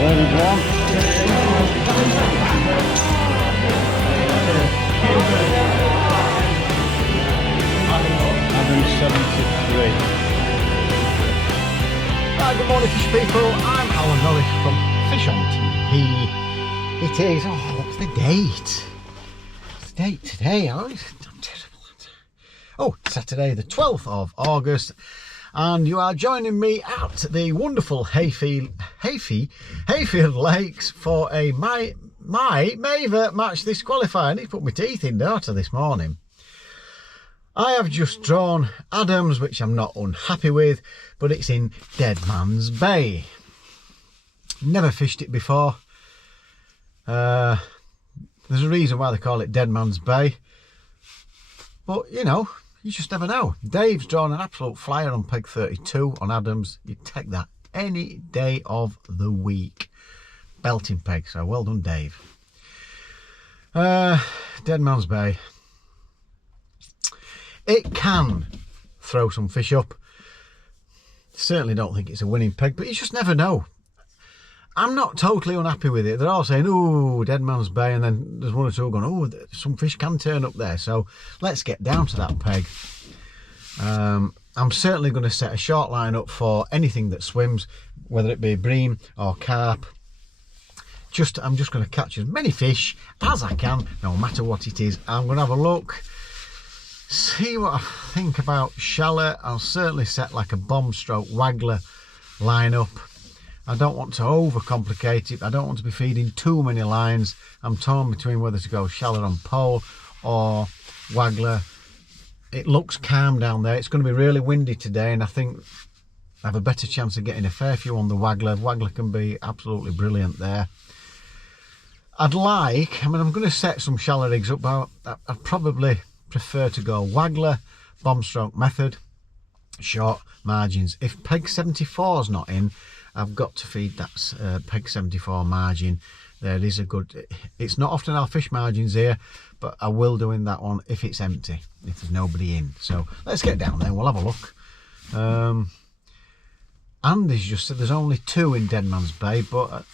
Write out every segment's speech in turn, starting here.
Ready, John? Adam 73. Good morning, fish people. I'm Alan Norris from FishOn TV. It is, what's the date? What's the date today? I'm terrible. Oh, Saturday the 12th of August. And you are joining me at the wonderful Hayfield Lakes for a my Maver match this qualifier. I need to put my teeth in data this morning. I have just drawn Adams, which I'm not unhappy with, but it's in Dead Man's Bay. Never fished it before. There's a reason why they call it Dead Man's Bay, but you know, you just never know. Dave's drawn an absolute flyer on peg 32 on Adams. You'd take that any day of the week. Belting peg, so well done, Dave. Dead Man's Bay. It can throw some fish up. Certainly don't think it's a winning peg, but you just never know. I'm not totally unhappy with it. They're all saying, oh, Dead Man's Bay, and then there's one or two going, oh, some fish can turn up there. So let's get down to that peg. I'm certainly going to set a short line up for anything that swims, whether it be bream or carp. I'm just going to catch as many fish as I can, no matter what it is. I'm going to have a look, see what I think about shallot. I'll certainly set like a bomb stroke waggler line up. I don't want to overcomplicate it. I don't want to be feeding too many lines. I'm torn between whether to go shallot on pole or waggler. It looks calm down there. It's going to be really windy today, and I think I have a better chance of getting a fair few on the waggler. Waggler can be absolutely brilliant there. I'm going to set some shallow rigs up, but I'd probably prefer to go waggler, bomb stroke method, short margins. If peg 74 is not in, I've got to feed that peg 74 margin. There is a good, it's not often I'll fish margins here, but I will do in that one if it's empty, if there's nobody in. So let's get down there, we'll have a look. Andy's just said there's only 2 in Dead Man's Bay, but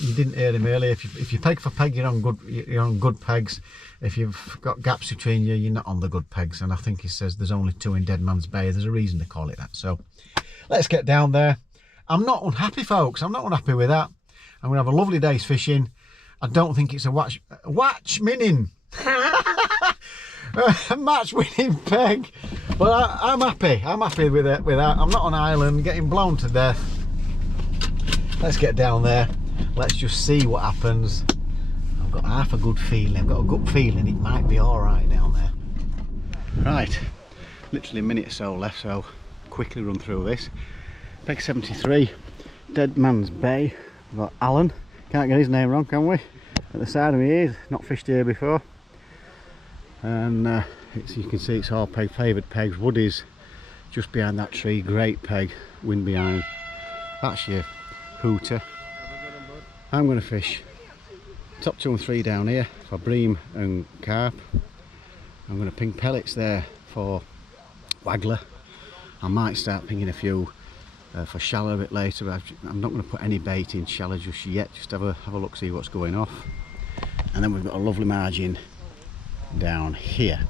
you didn't hear him earlier. If you peg for peg, you're on good pegs. If you've got gaps between you, you're not on the good pegs. And I think he says there's only 2 in Dead Man's Bay. There's a reason to call it that. So let's get down there. I'm not unhappy, folks. I'm not unhappy with that. I'm going to have a lovely day's fishing. I don't think it's a match winning peg, but I'm happy. I'm happy with it. I'm not on an island getting blown to death. Let's get down there. Let's just see what happens. I've got half a good feeling. I've got a good feeling it might be all right down there. Right, literally a minute or so left, so quickly run through this. Peg 73, Dead Man's Bay. We've got Alan, can't get his name wrong, can we? at the side of me here, not fished here before. And you can see it's all favoured pegs. Woody's just behind that tree, great peg, wind behind. That's your hooter. I'm going to fish top 2 and 3 down here for bream and carp. I'm going to ping pellets there for waggler. I might start pinging a few for shallow a bit later, but I'm not going to put any bait in shallow just yet. Just have a look, see what's going off. And then we've got a lovely margin down here.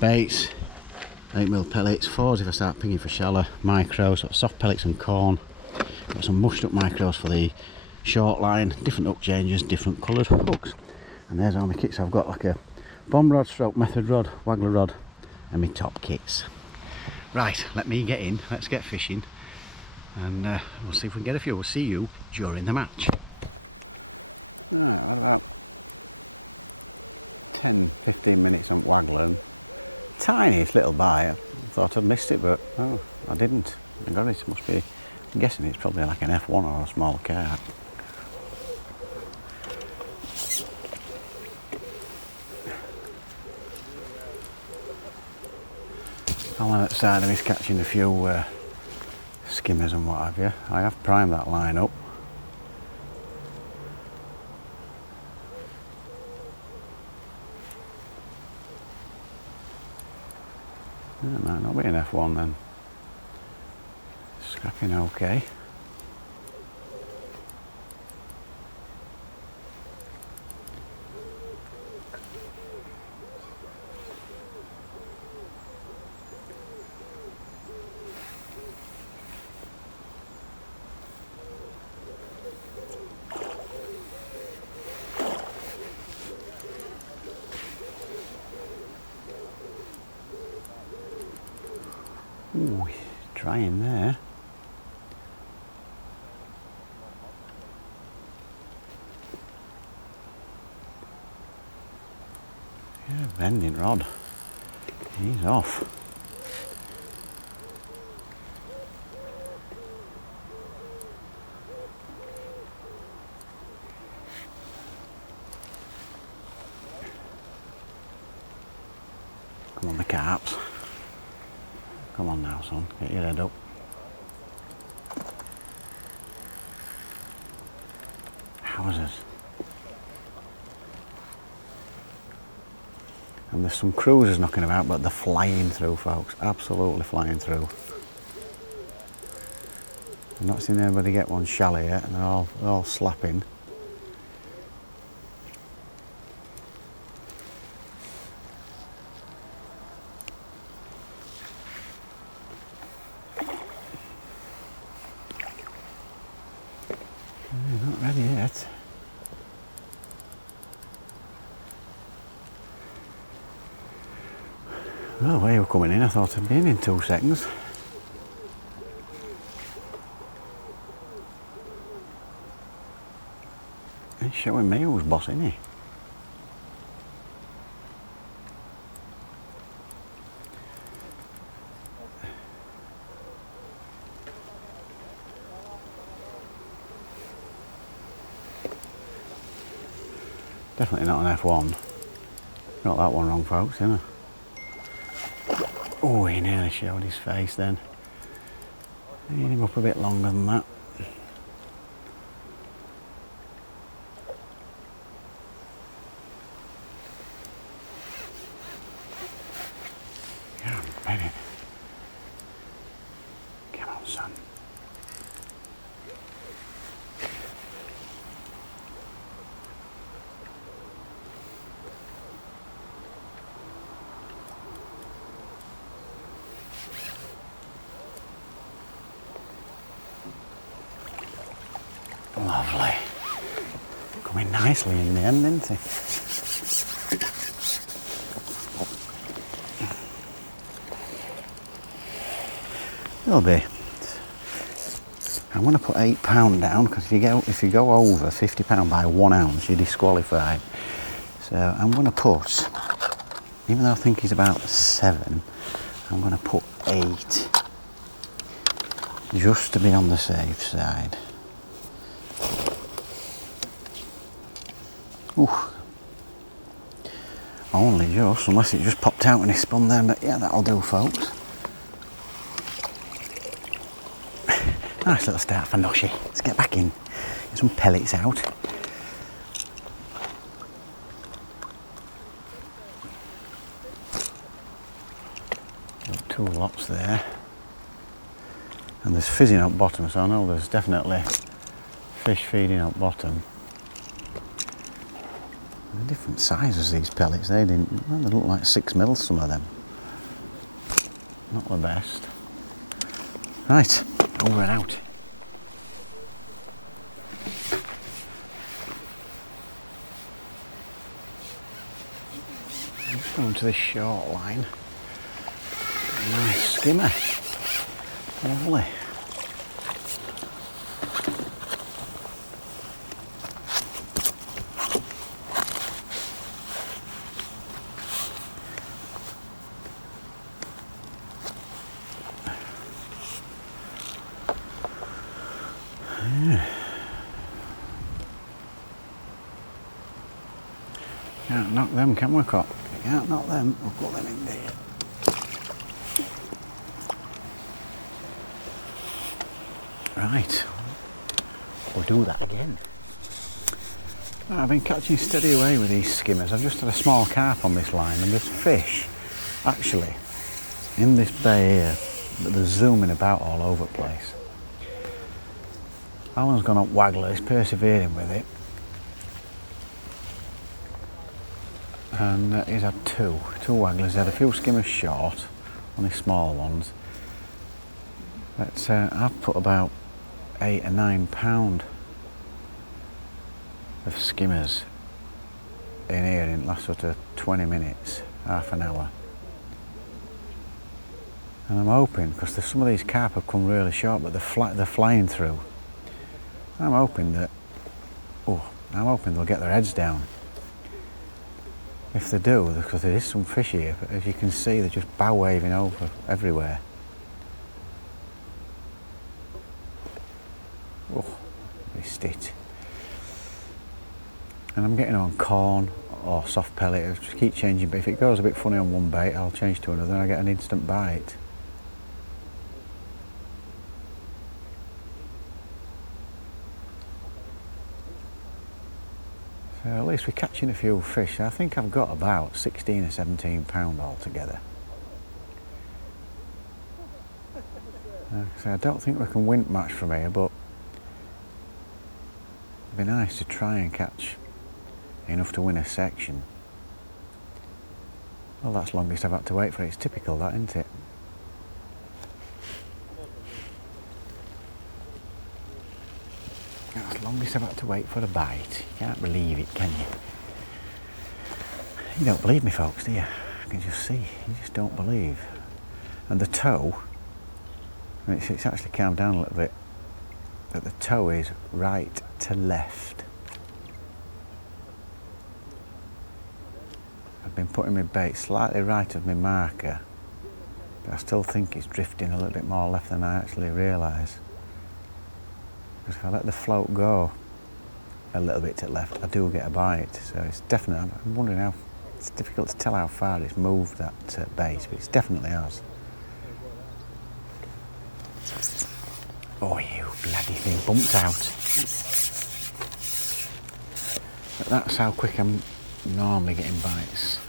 Baits, 8mm pellets, 4s if I start pinging for shallow, micros, sort of soft pellets and corn. Got some mushed up micros for the short line, different hook changes, different coloured hooks. And there's all my kits. I've got like a bomb rod, stroke method rod, waggler rod, and my top kits. Right, let me get in, let's get fishing, and we'll see if we can get a few. We'll see you during the match. Right, what about 10-15 minutes on waggler, and tiniest little bite. I thought I'd missed it, but oh, I didn't. I got it. Must be, I'm guessing it's probably like an F1 or a small carp. Fella at the side of me's catching a few skimmers and what have you. I have primed that line up. It might not be an F1 then. Scrapping okay. Ooh, he's trying there. Yeah, bending rod. He's off. Come on, the carps. Come on now, son, get your head up. Houses. And there's some cruisers knocking about, but they're flying through, folks. Absolutely flying through. I've not seen anybody get one shallow yet, and they're all slapping. Not ready yet. Well, the way you were coming in, I thought I'd been in 2 seconds. He's showing me who's boss, isn't he? Definitely not an F1. Got that one wrong, folks, didn't I? Oh, he nearly showed his face then. Need him up a bit longer than that. Come on, baby. Come on, son. Lovely. Coming nicely in the end, isn't he? It'll be. I'm going to put £8 down because if you go over £50 by 1 ounce, you're disqualified. So I'm going to put, even though I think he's about 7, I'm going to put 8 just to be on the safe side. Ooh. Only just, unless it just popped out when he spun there, but yeah, that'll do, folks. Nice little start for Noshy. Let's get back in, get some pellets out. Got 2 lots there. And there's fizzing up bottom, so I know there's definitely fish feeding up bottom. They're different sizes, these pellets. They look like 6 mils, some of them. Not the best. Right, over and out. I'm just going to this short line. Nice skimmer. Lovely. Can't knock them, can we, Cop? Can't knock them. We'll put them in there. Right, we'll do that again. I've been catching steady away with these skimmers. I've just had a small carp on this line, and there's fish actually in this bay here, but they're zooming about all over the place. Alan's gone up waggler, he's persevering with it. And he's had two wagglers. He's had a few skimmers short, only small ones. But I've put about 8 or 9 pound of skimmers in here in the last sort of 20 minutes, half an hour. And I'm hoping, because some of these carp have come really short, but they're flying through. I'm hoping they'll get their heads down. If they do, because there is some fish here, but as you can see, they're just bow waving over everywhere. Oh, missed it. And I'm getting on corn or soft pellet. I just keep changing, but if it goes a bit funny on one bait, I'll change to another and I get an instant bite. So at least we're catching a few fish. I think I've got about 16 or 17 pound altogether. So I don't think we can win much from here, but it'd be nice to try and catch enough to win a section. Well, that's the longest I've had to wait for it. It's typical, that, isn't it? That's the longest I've had to wait for a bite. You can't believe it, can you? You don't believe me, folks, do you? I can just see. You just don't believe. And the toe, it's actually calmed down a little bit, but the toe is right to left. I've been putting my bait slightly right of my marker, but I still think it's drifting a little bit more left than I actually realise. Because if I let the float go a little bit to the left, I do get a bite. So it's definitely, I'm wondering how, it's difficult to tell how far it's moved that bait, but it's definitely has. Oh, you bloody thing, bumped out. But that's how quick I'm normally getting bites.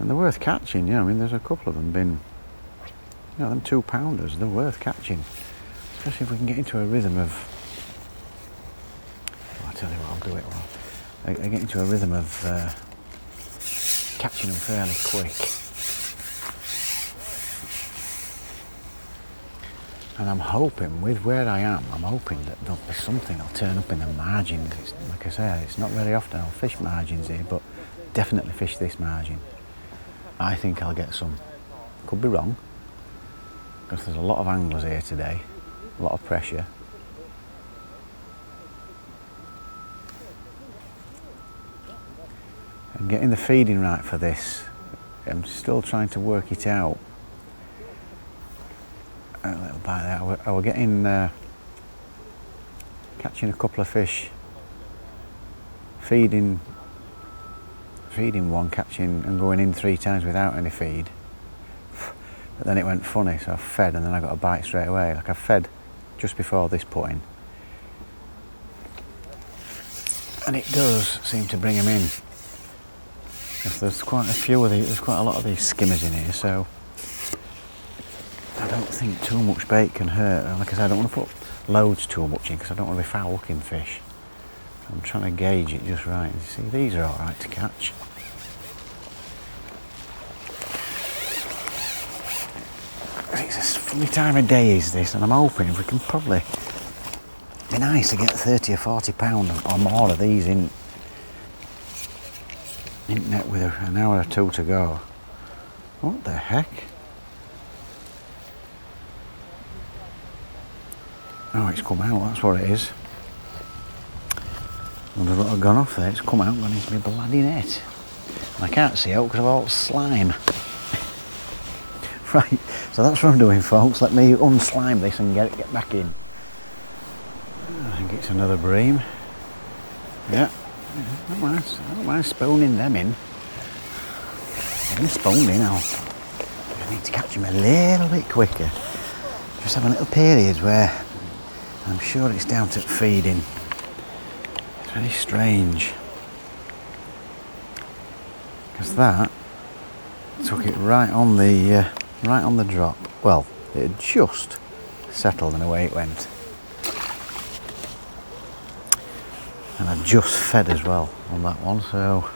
And they're worth catching, I mean, there's a couple of them been, them 2 pounders, they're worth catching. Especially if we can get into a rhythm of, I'll tell you what, I'll do it well. I get into a rhythm of catching them fairly quick. And I'm hoping, with where I am, I'm hoping that there'll be something that'll turn up in the margins. Like I say, it's not very often I'll fish margins here, but definitely fish this margin. I think I'll get some. Could be wrong, because there's a lot of anglers here today, a lot of pressure. And getting the feeding right for this, I'm still trying to work it out. A little bite there. I were getting catching a couple of fish, feeding one, catching and going in 3 times without any feed. But then it went funny, so I fed and then I got a bite straight away. Like I fed just before this put in. And it does seem to bring them in. There's quite a few of these, there's quite a lot of these skimmers in here, so I don't think too much bait can hurt. Like I said, I don't want to put loads too much in because I don't want to be foul looking fish. I'm trying to gauge it just right. You see, these are alright to catch. It's a funny time of day is this, and I'm hoping if we can probably, it'd be nice to get 30 or 40 pound or more of these in net with an hour or 2 to go. What the heck? Oh, it's come out, that's what it is. Wonder what had gone off there. It's come out and gone into my bloody net. And I can't see out because of all the slime. Right, so that's what I'm doing, folks. Let me unslime this and get back in. I think it's another bream. Yeah, I don't mind spooning them in. Getting spooned in, I need to catch them a little bit quicker. Just have a little period where I'm sure it's down to feeding. It's very strange. Because that took it right on the drop. Well, it had just settled and away it went. And I just fed as well on that one, so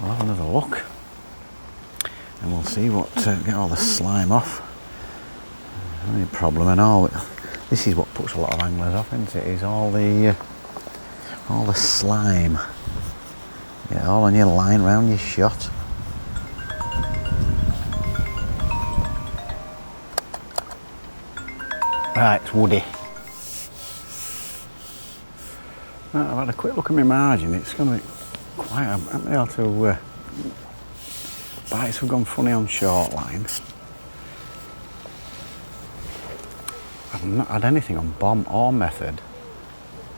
we'll have another look and we'll see what get all the slime off. Any problem and all. This is what puts a lot of anglers off, isn't it? Is all the slime. Yeah, all on your line round your shot. Right, it's woody. Right, I've had a quick look at my margin. It's going to be quite. I haven't been able to. Bites have gone funny on short line. I've not had anything on bomb or method.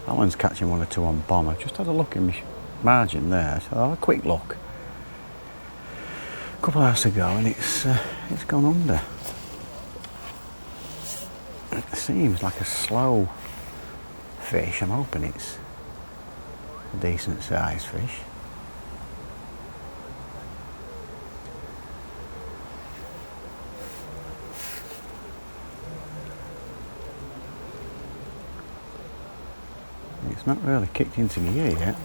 That one's catching 1 or 2 on bomb. I've just had a look in my margin there, so I'll have a quick look. A couple of hours to go, and it's gone under. It seems like a slow fish. I'm hoping it's a decent sized fish. It's not really kicked into gear yet.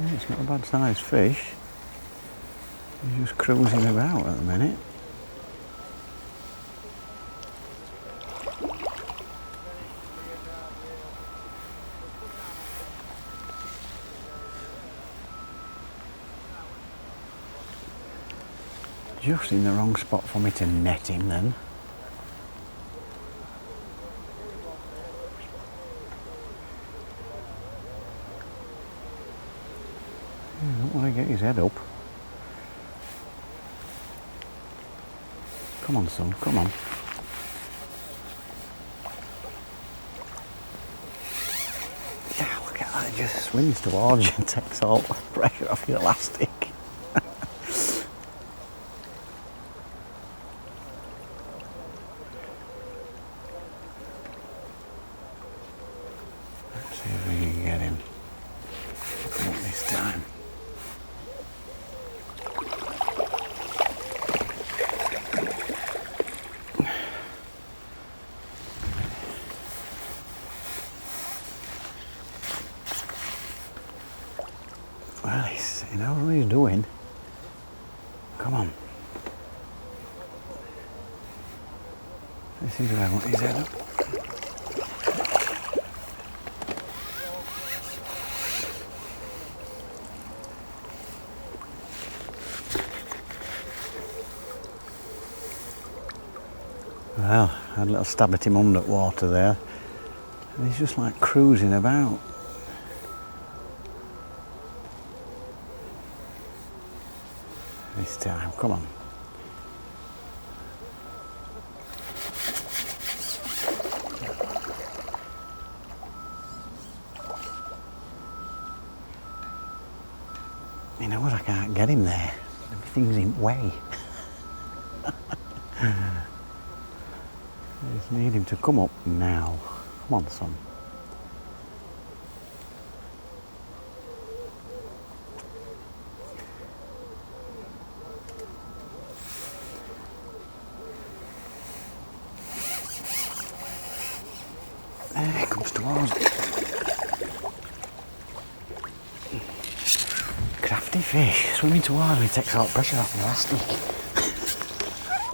Yeah, it's not a bad sized fish. He's just cruising about at the minute. Just in the wrong spot for me to net him then. I don't want to get his head up. Come on, son, come on. Yeah, look at that, it just swims towards you and takes all the pressure off your elastic. See if we can get him. Not this time. Well, he knows what he's doing. Come on. This is where I want his head up. Well, I had a little stab at him under water there. And he's just like cruising about. This time, Come on. You know what? I can't get him there. Everything's in way. I just need him to come up now. Come on, son. There he comes towards it. Crafty fish, swimming towards me takes all pressure off the elastic.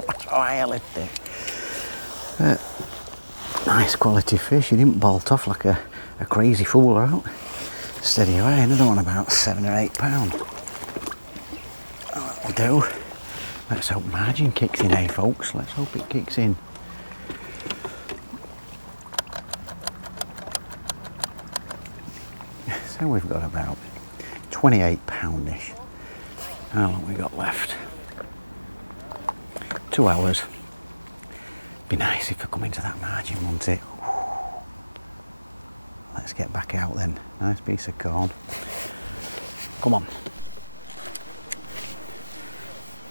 Watch how I lift it. Nice quality fish, he didn't bolt off like a crazy fool out. Steady away, another one about 7 or 8 pound. That'll do. Let's hope margin kicks in, eh folks? Let's hope it kicks in. So we've got about 28 poundish. How long we got left? 2 hours. Be nice if we come into that margin, wouldn't it? Let's get back out then. Nice piece of corn. Come on.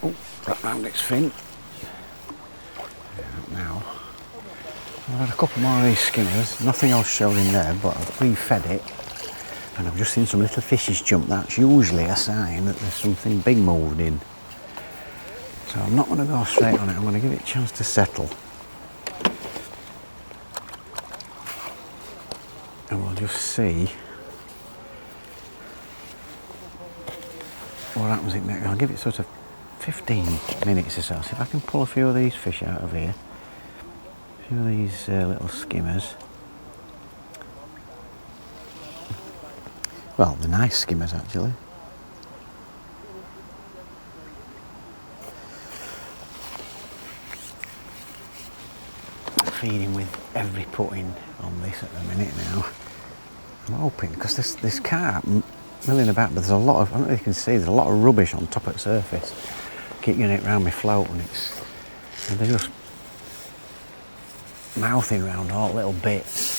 Oh, right round its fin. Now, I've had a couple more of these skimmers. Nothing else showed in there, but I've re-fed it. And I've just seen some little fishes jump. That's usually a sign that there's something big moved in. So I'm not going to go straight on it. I'm going to give it a chance to settle. And we'll just see what happens in next. I'll give it sort of 15 minutes or so. See if I can pull a few of these fish out of here. A few of these little skimmers. Well, they're nice skimmers actually. Feeding with every putting on this at the minute now. I'm hoping, because this carp milling about, but there's a lot of, I don't know if you can see, there's a lot of rubbish on top of the surface. Keep getting it round my float and they're just mouthing around all little bits.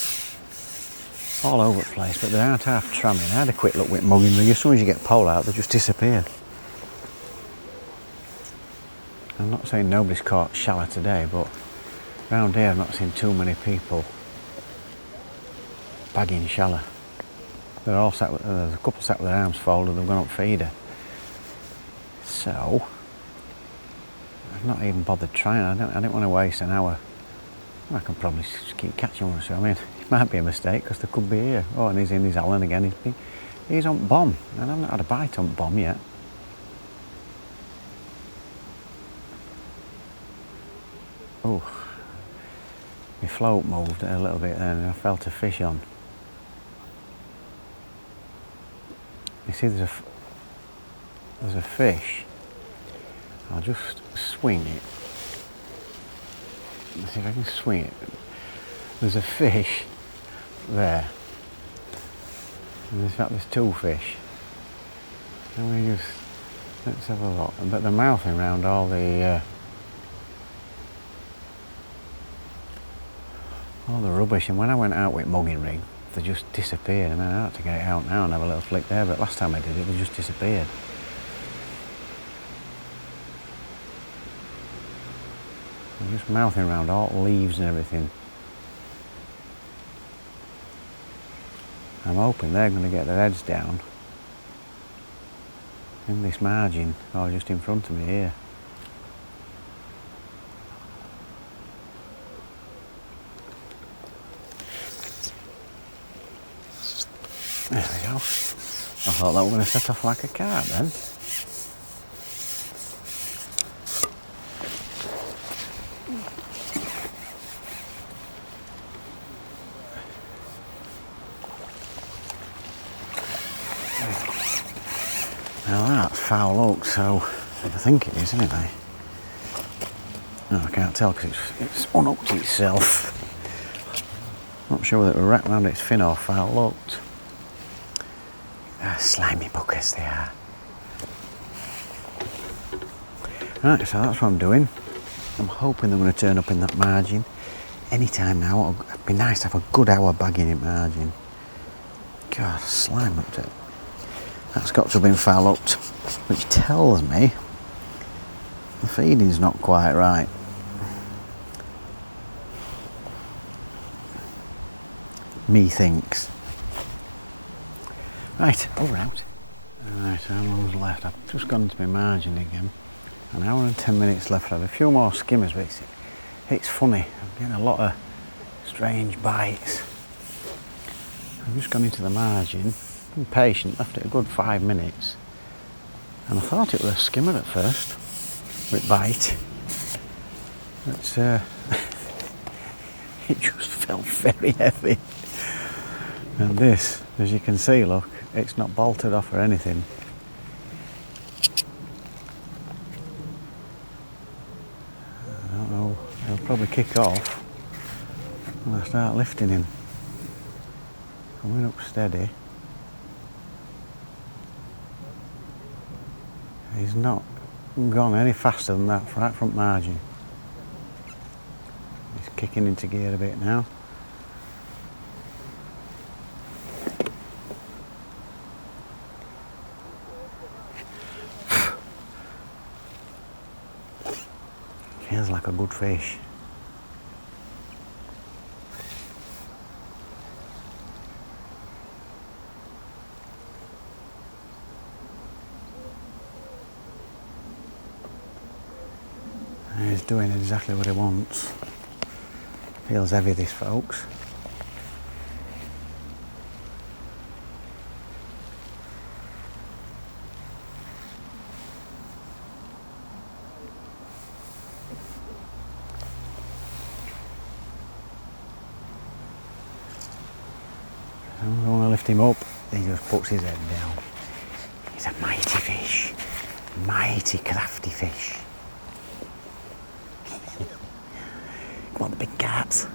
All over the place, but they aren't half tramming. I had a quick look with mugging rig. As soon as you get pole out, they just disappear. I'm not saying nobody's caught shallow today, but around here I've not seen too many people bagging shallow. They're all sat with, there's a couple sat with their arms folded, they've gone up feeder. So, I've not even bothered trying. I didn't want to waste an hour. I can probably just keep catching one, so I mean, it might be a mistake because they could be here. Oh, and he's in his Allen again. He's on bomb, and I've not had a bite on bomb yet. Oh, my float moved a little bit then, and I felt a fish on. You see, there's a fish. I'll just swing it. Let's see if I can swing it. There's a fish there. And in fact, there's 2 fish. And let's have a look. But they're mouthing around all the rubbish. And when I went out with mugging rig, they just disappeared. I mean, I had to get it out now and have a little flick there. But last time I did it, they just disappeared. They're just mouthing around all leaves and everything. I'm hoping they're going to get their heads down in this margin, or just in front of me here. There we go. I thought that was going to set off like a carp then. Now that's foul hook, so I think it is, isn't it? No, I can't tell because it's unhooked itself. Not sure whether it was wrapped around its fin or foul hooked. Slimy buckers they are. Right, so that's what I'm doing. I'm hoping they're going to turn up in that margin anytime now. It'd be nice to have a good hour bagging in margin. God, slime looked at it. That's got to have been foul hooked, which tells me the feeding's not quite right. Methinks. Right, over out. Right, how long's left? I've just gone to my margin again. An hour and 10 minutes left. I had a few more skimmers, but it's funny. I'm getting a lot of strange bites. I've just gone into the margin. I'm patient, left it a good 5 minutes. And I thought it was a skimmer at first, with bite. But it just felt very heavy. And this, as you can see, look, it's not bolted off or anything. I don't know, he'll probably kick off when I start lifting him. Coming up steady. He's not gone any faster than that right front margin. He's kicking into gear a bit now. Feels like a good fish. He's doing exactly what he wants. Feels heavy, this, folks. I'm going to lift him up. He just puts his head down. He's a mighty fish. Mighty crafty fish. Come on, the big carps.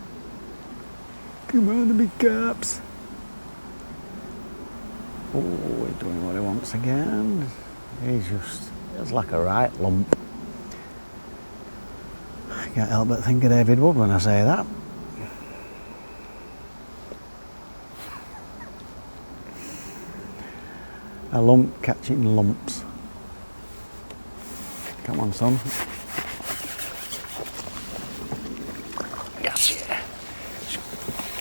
Come on, the big carps. Oh, he's doing what he wants again. Feels like a right lump. I can't help but think of David Wood when I say that. A lump catching lumps. Come on, son. Gotcha.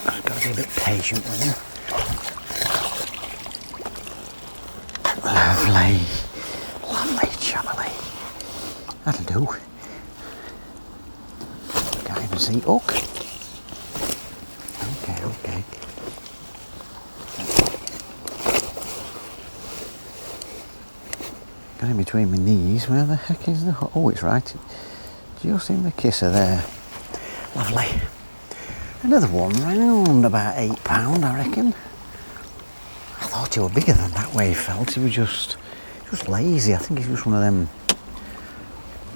I've got to be a bit patient with him. Lovely. Lovely chummy. That'll do. Can't even see hook. Okay. Got in between my knees. Where the heck is the hook? Oh, it's right. Just in the kisser there. Lovely. Another one round about £8, I reckon. I thought he was bigger than that way he felt. He was just lazy. I think he's just one of them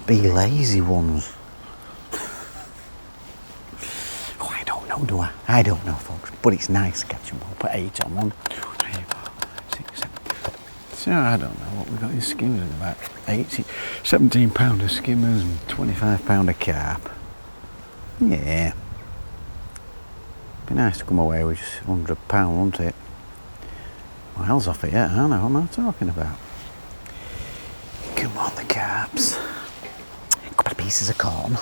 be lazy ones. Oh, I don't know, do I? I don't know, folks. But it's nice to catch them up at 8 on 1, 2, 3, 4, 5, 6, 7. So I don't know what we got in skimmers. About 17 pounder skimmers and 25 pounder carp. Yeah. Be nice to come away with just £100, wouldn't it? Miles off it yet, I know what I'm talking about. Come on, the carps. A couple of pieces of corn.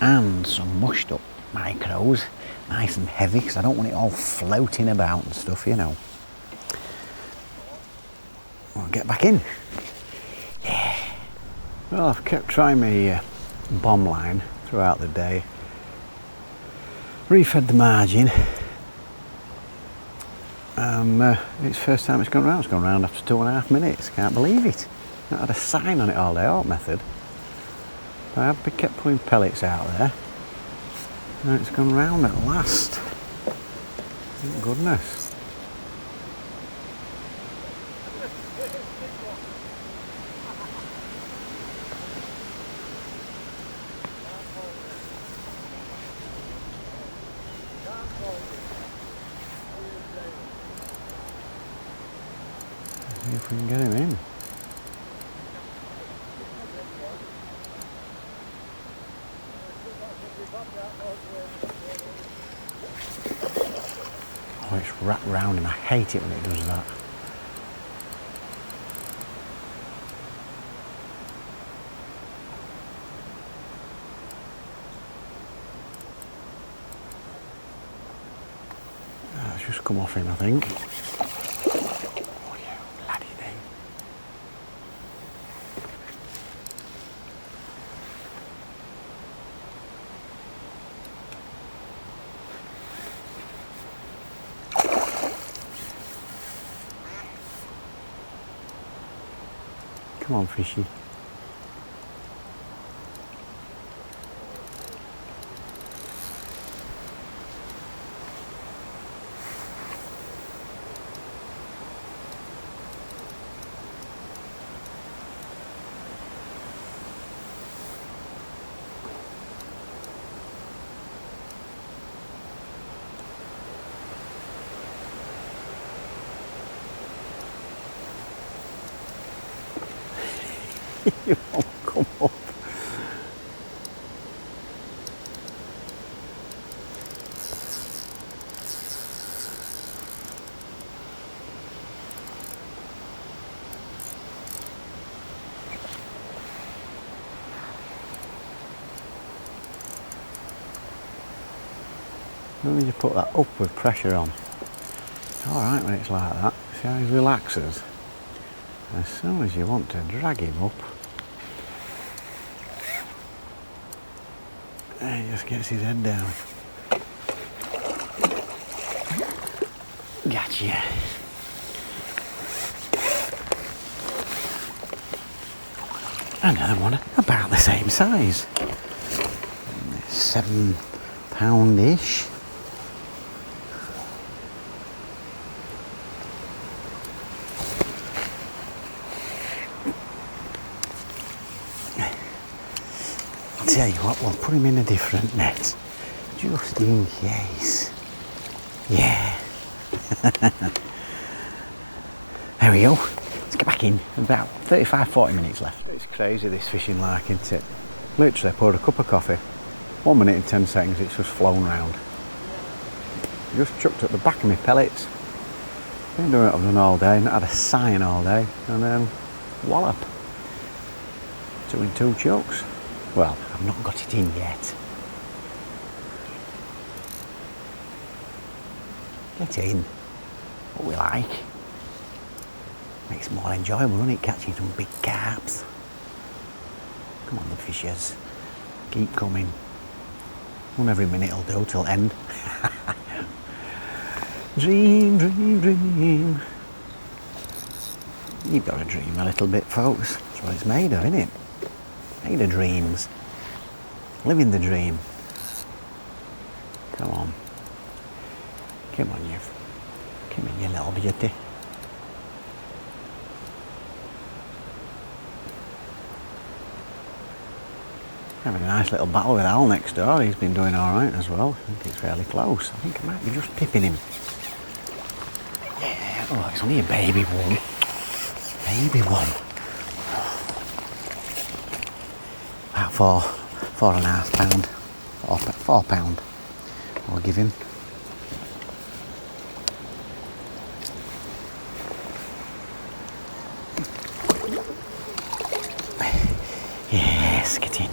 And some mushed up micros. Nice and heavy, because I don't want it all floating about and stuff, you know. We'll get back in. Yeah. Well, I've kept trying my bomb line throughout the day. Refed the margin. It's the first time it's gone round. It's gone round after 2.5 minutes. Can't believe it. I had a sign on it all day, Art Method. I have kept putting pellets out there. And it's gone round at last. Thank goodness. See if we can get him in. Oh, it's wrapped round him. I hate it when it does that. That's just come off him, I think. Oh, you bloody thing. Come on, fishy. You won't come up. Let me just put that upward pressure on. It's alright when it's like that. See how he relaxes? As soon as you want to drag him up, he just gets his head down. Gotcha. Another one about the same size. 7 pound-ish. I'll tell you what, we'll put him in a different net, just in case. Yeah. There we go. Let's get back in. About 35-40 minutes left. It's crazy this fishing like, isn't it? Literally, I poured a cup of coffee. 1 minute and 10 seconds, it's just flown round. Just chucked at the back of my pellets. Been doing what I've done all day, not had a sign all day, and then wallop. 2 in 2 chucks. Well, I've not got it in yet. Get in. What we like. Makes it more enjoyable, doesn't it? Catching some big carps. Come on, the fishers. Keep coming. One every minute will do till end. Dream, dream, dream. You've got to dream a little bit, folks. That's what it's made of, isn't it? Made of dreams. Living the dream. Come on. Come on, you. Come in, you little beauty. Having a nice little battle with Al next door. He's been doing alright as well. I think it's fairly close. I think I might be just pipping him. Yeah, oh, it's only a baby one. Baby one. About 4.5 pound. 4 pound. I'll give him. Yes, get in.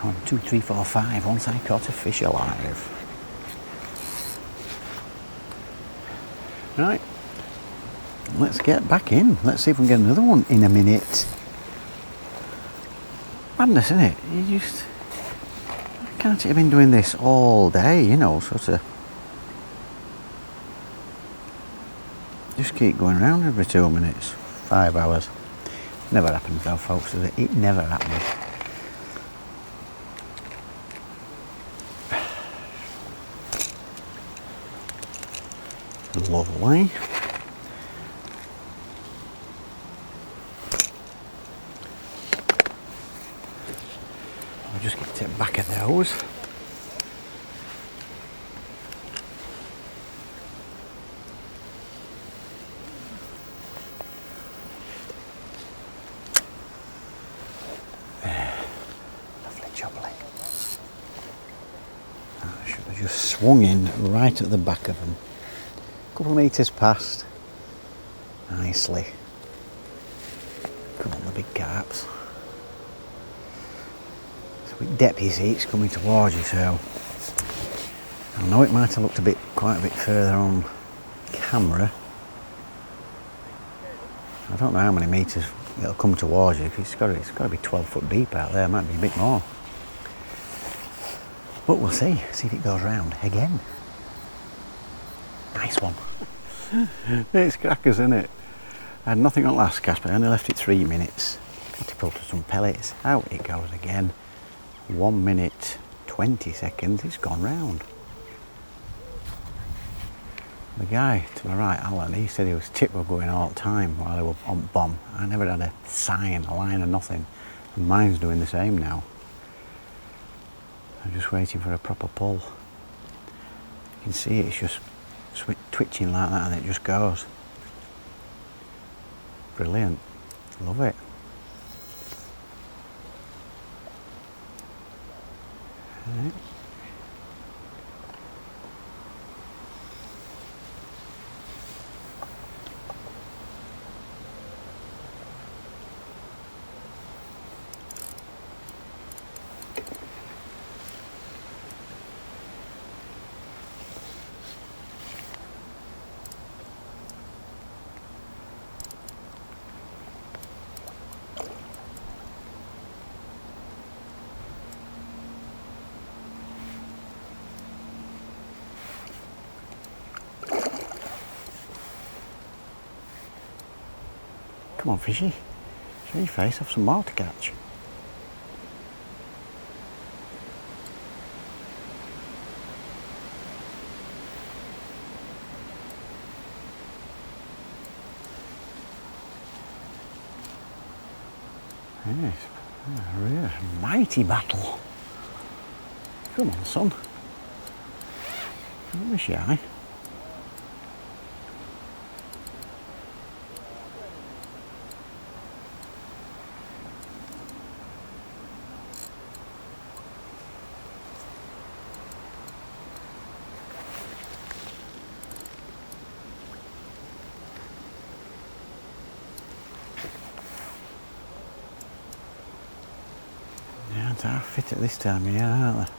1, 2, 3, 4, 5. Once I caught a fish alive. Right. Let's get back in. Let's see if we can get another one in a minute. Madness, isn't it? You just can't have been doing this all day, you know, sort of. Just keep going round every 2 minutes. 5 hours. Never happens though, folks, does it? It never happens. Lovely. I'll just get to the back of those. just swung in right at the back of them. A couple of metres past. Nicely. Come on, the big carps. It's a bit depth, you see, it's coming towards you, so I know it might have looked quite a bit further on camera. I don't know how many metres it'll come towards you. It's got to be 12 foot deep out there. It might be a bit more. But we'll see if it goes round again. Nice one. It's crackers, isn't it? I had nothing on last cast, but I only left it 3 minutes. Got to filter some pellets. Out it goes again. 1 minute 20 seconds. It's gone round. The guy to my right, Alan, he said his tip was going all the time while they were on bomb. I never had a sign, a line or nothing. And mine's doing the same now. I'm just waiting for a proper pull. You can see it's just twitching like that and it just goes. Brilliant. Love it. Right. Come on, fishy. Show your face, have some more to catch. Yes, a real mighty battle. Come on, son. Don't be shy. They're fit at this time of year, aren't they?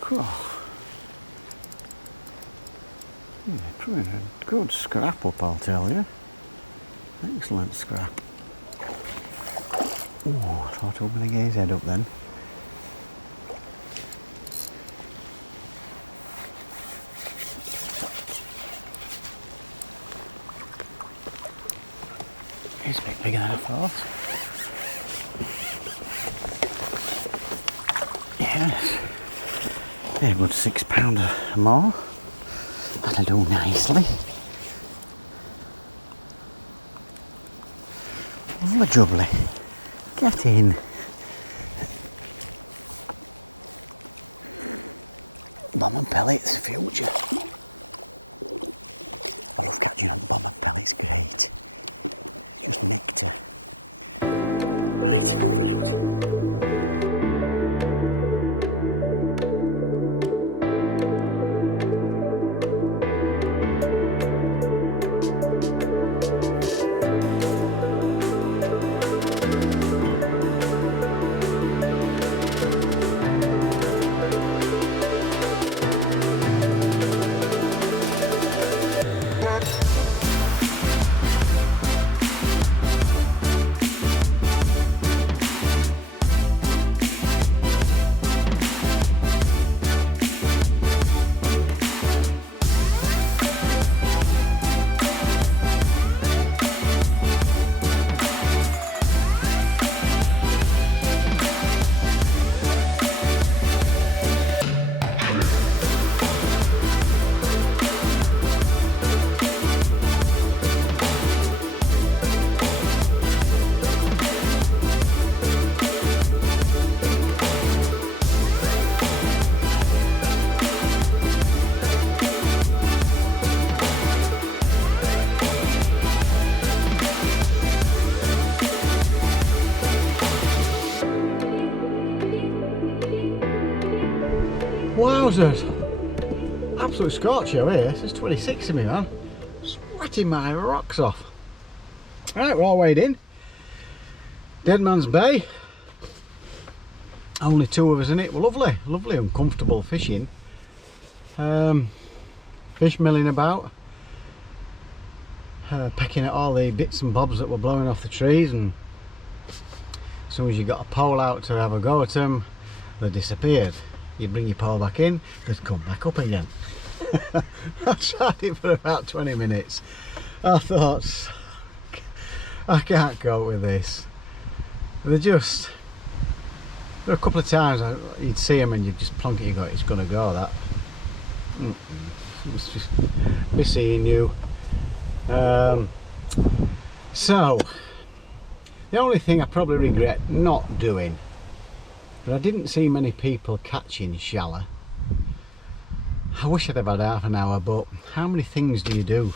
Cool. Yeah, pretty a good scrap up, I'll tell you. Excellent scrap. Oh, I thought I was going to get his head up then. He's a bit bigger than I thought. Yes. Yeah, a good £6 more. That'll do nicely. Lovely jubbly. Get in. Bomb and pellets, future. I love catching on bomb and pellets, great. Just nectar. Right, over and out. Wowzers! Absolute scorch show here. This is 26 of me, man. Sweating my rocks off. Right, we're all weighed in. Dead Man's Bay. Only 2 of us in it. Well, lovely and comfortable fishing. Fish milling about. Pecking at all the bits and bobs that were blowing off the trees, and as soon as you got a pole out to have a go at them, they disappeared. You'd bring your pole back in, they'd come back up again. I tried it for about 20 minutes. I thought, I can't cope with this. There were a couple of times you'd see them and you'd just plonk it, you go, it's gonna go, that. It's just be seeing you. So the only thing I probably regret not doing, but I didn't see many people catching shallow. I wish I'd have had half an hour, but how many things do you do?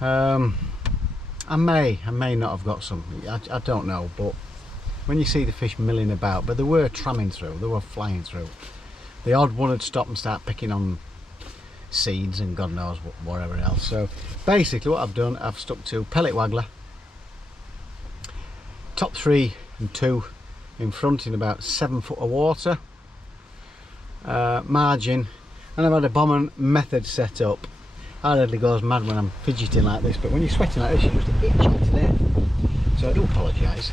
I may not have got some, I don't know, but when you see the fish milling about, but they were tramming through, they were flying through. The odd one would stop and start picking on seeds and God knows whatever else. So basically what I've done, I've stuck to pellet waggler, top 3 and 2 in front in about 7 foot of water, margin, and I've had a bomb method set up. I hardly goes mad when I'm fidgeting like this, but when you're sweating like this you just itch onto there, so I do apologise.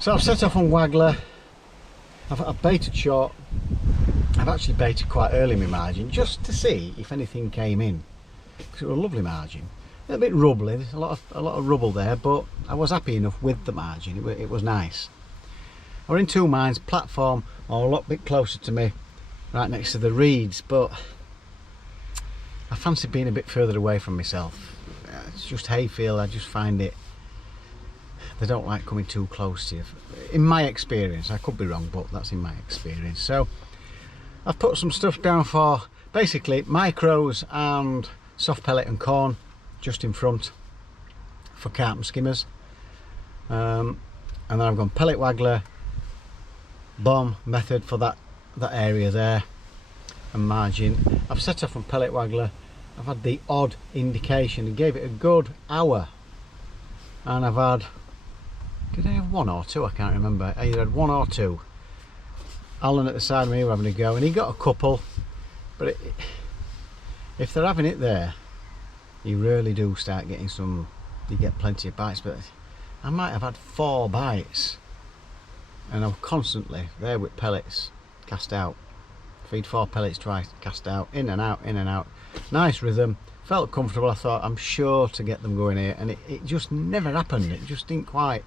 So I've set off on waggler. I've baited short. I've actually baited quite early in my margin just to see if anything came in, because it was a lovely margin. A bit rubbly, there's a lot of rubble there, but I was happy enough with the margin. It was nice. I was in 2 minds, platform or a lot bit closer to me, right next to the reeds, but I fancy being a bit further away from myself. It's just Hayfield, I just find it, they don't like coming too close to you. In my experience, I could be wrong, but that's in my experience. So I've put some stuff down for basically micros and soft pellet and corn just in front for carp and skimmers, and then I've gone pellet waggler, bomb method for that area there, and margin. I've set off on pellet waggler. I've had the odd indication and gave it a good hour, and I've had, did I have 1 or 2? I can't remember. I either had 1 or 2. Alan at the side of me were having a go, and he got a couple, but if they're having it there, you really do start getting some, you get plenty of bites. But I might have had 4 bites, and I'm constantly there with pellets, cast out, feed 4 pellets twice, cast out, in and out, in and out. Nice rhythm, felt comfortable. I thought I'm sure to get them going here, and it just never happened. It just didn't quite.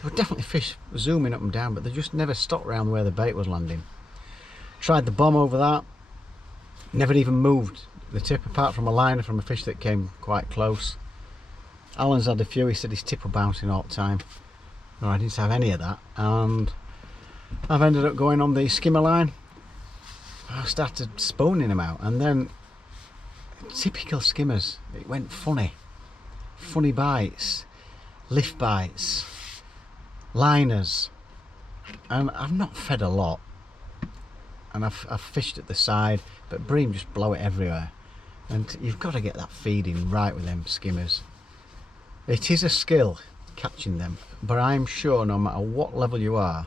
There were definitely fish zooming up and down, but they just never stopped round where the bait was landing. Tried the bomb over that, never even moved the tip apart from a liner from a fish that came quite close. Alan's had a few, he said his tip was bouncing all the time. No, I didn't have any of that, and I've ended up going on the skimmer line. I started spooning them out, and then typical skimmers, it went funny bites, lift bites, liners, and I've not fed a lot, and I've fished at the side, but bream just blow it everywhere, and you've got to get that feeding right with them skimmers. It is a skill catching them, but I'm sure no matter what level you are,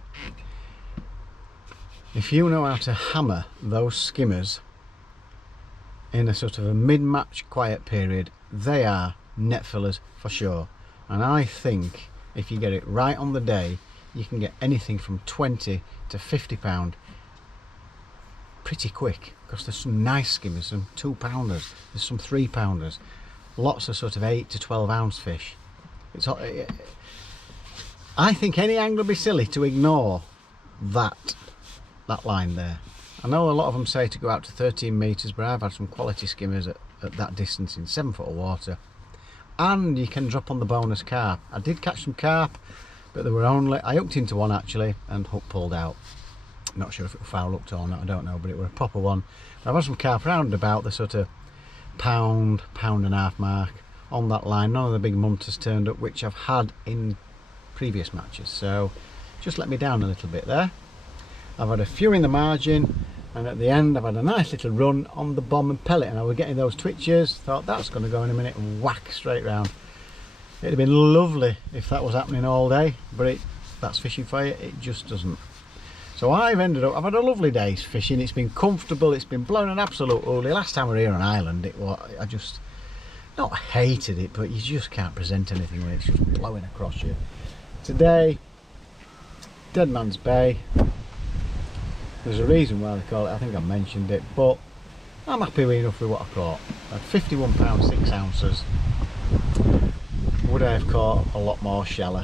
if you know how to hammer those skimmers in a sort of a mid-match quiet period, they are net fillers for sure. And I think if you get it right on the day, you can get anything from 20 to 50 pound pretty quick, because there's some nice skimmers, some 2 pounders, there's some 3 pounders, lots of sort of 8 to 12 ounce fish. I think any angler would be silly to ignore that line there. I know a lot of them say to go out to 13 metres, but I've had some quality skimmers at that distance in 7 foot of water, and you can drop on the bonus carp. I did catch some carp, but they were only, I hooked into one actually and hook pulled out. Not sure if it was foul hooked or not, I don't know, but it was a proper one. I've had some carp round about the sort of pound and a half mark on that line. None of the big munters turned up, which I've had in previous matches, so just let me down a little bit there. I've had a few in the margin, and at the end I've had a nice little run on the bomb and pellet, and I was getting those twitches. Thought that's going to go in a minute, and whack, straight round. It'd have been lovely if that was happening all day, but that's fishing for you, it just doesn't. So I've had a lovely day's fishing. It's been comfortable, it's been blowing an absolute holy. Last time we were here on Ireland, I just not hated it, but you just can't present anything when it's just blowing across you. Today, Dead Man's Bay. There's a reason why they call it, I think I mentioned it, but I'm happy enough with what I caught. I had 51 pounds 6 ounces. Would I have caught a lot more shallow?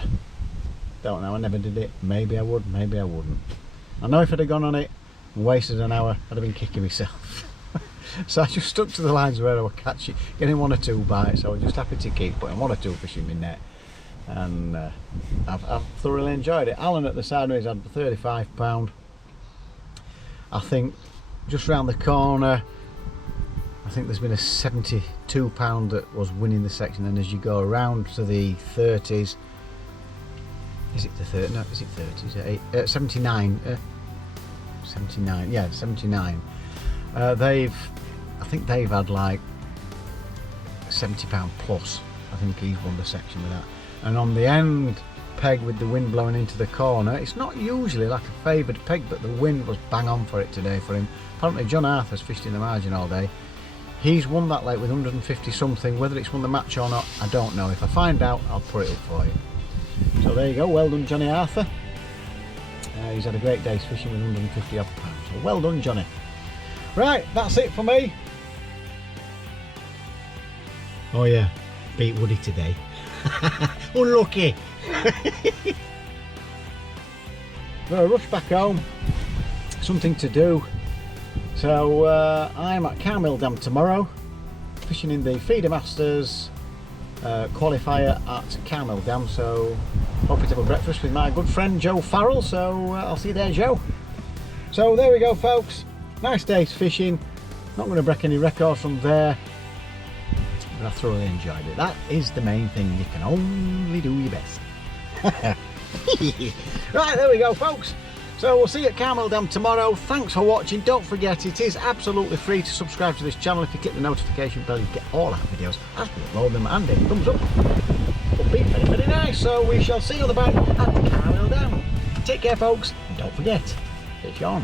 Don't know, I never did it. Maybe I would, maybe I wouldn't. I know if I'd have gone on it and wasted an hour, I'd have been kicking myself. So I just stuck to the lines where I would catch it, getting 1 or 2 bites. I was just happy to keep putting 1 or 2 fish in my net, and I've thoroughly enjoyed it. Alan at the side has had £35. I think just round the corner, I think there's been a £72 that was winning the section, and as you go around to the 30s, is it the 30? No, is it 30s? 79. 79. Yeah, 79. I think they've had like £70 plus. I think he's won the section with that. And on the end peg with the wind blowing into the corner, it's not usually like a favoured peg, but the wind was bang on for it today for him. Apparently John Arthur's fished in the margin all day. He's won that lake with 150 something. Whether it's won the match or not, I don't know. If I find out, I'll put it up for you. So there you go, well done Johnny Arthur. He's had a great day's fishing with 150 odd pounds. So well done Johnny. Right, that's it for me. Oh yeah, beat Woody today. Unlucky. Gonna rush back home. Something to do. So I'm at Carmill Dam tomorrow, fishing in the Feeder Masters qualifier at Carmill Dam. So hope to have a breakfast with my good friend Joe Farrell. So I'll see you there, Joe. So there we go, folks. Nice day's fishing. Not going to break any records from there, but I thoroughly enjoyed it. That is the main thing. You can only do your best. Right, there we go, folks. So we'll see you at Carmill Dam tomorrow. Thanks for watching. Don't forget, it is absolutely free to subscribe to this channel. If you click the notification bell, you get all our videos as we upload them, and a thumbs up would be very, very nice. So we shall see you on the boat at Carmill Dam. Take care, folks, and don't forget, fish on.